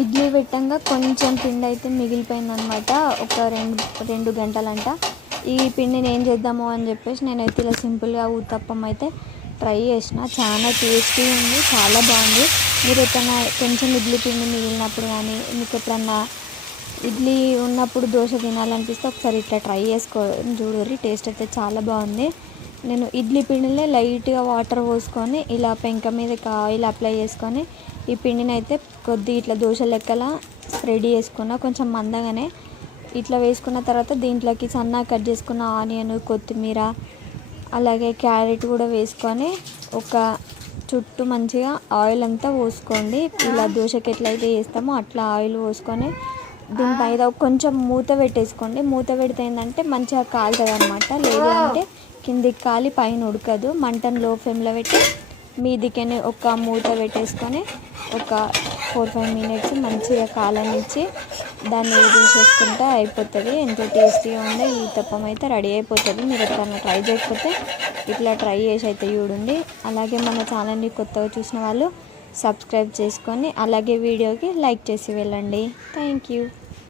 ఇడ్లీ పెట్టంగా కొంచెం పిండి అయితే మిగిలిపోయిందనమాట. ఒక 2 గంటలంట. ఈ పిండిని ఏం చేద్దాము అని చెప్పేసి నేనైతే ఇలా సింపుల్గా ఊతప్పం అయితే ట్రై చేసిన. చాలా టేస్టీ ఉంది, చాలా బాగుంది. మీరు ఎప్పుడన్నా కొంచెం ఇడ్లీ పిండి మిగిలినప్పుడు కానీ, మీకు ఎప్పుడన్నా ఇడ్లీ ఉన్నప్పుడు దోశ తినాలనిపిస్తే ఒకసారి ఇట్లా ట్రై చేసుకొని చూడండి. టేస్ట్ అయితే చాలా బాగుంది. నేను ఇడ్లీ పిండిలో లైట్గా వాటర్ పోసుకొని ఇలా పెంక మీద ఆయిల్ అప్లై చేసుకొని ఈ పిండిని అయితే కొద్ది ఇట్లా దోశ లెక్కలా స్ప్రెడ్ చేసుకున్న, కొంచెం మందంగానే. ఇట్లా వేసుకున్న తర్వాత దీంట్లోకి సన్నగా కట్ చేసుకున్న ఆనియన్, కొత్తిమీర, అలాగే క్యారెట్ కూడా వేసుకొని ఒక చుట్టూ మంచిగా ఆయిల్ అంతా పోసుకోండి. ఇలా దోశకి ఎట్లయితే వేస్తామో అట్లా ఆయిల్ పోసుకొని దీనిపైన కొంచెం మూత పెట్టేసుకోండి. మూత పెడితే ఏంటంటే మంచిగా కాలుతుంది అనమాట. లేదు అంటే కిందికి కాలి పైన ఉడకదు. మంటను లో ఫ్లేమ్లో పెట్టి మీదికనే ఒక మూత పెట్టేసుకొని ఒక 4-5 మినిట్స్ మంచిగా కాలనిచ్చి దాన్ని తీసేసుకుంటే అయిపోతుంది. ఎంతో టేస్టీగా ఉండే ఈ ఊతప్పం అయితే రెడీ అయిపోతుంది. మీరు ఎప్పుడైనా ట్రై చేయకపోతే ఇట్లా ట్రై చేసి అయితే చూడండి. అలాగే మన ఛానల్ని కొత్తగా చూసిన వాళ్ళు సబ్స్క్రైబ్ చేసుకొని అలాగే వీడియోకి లైక్ చేసి వెళ్ళండి. Thank you.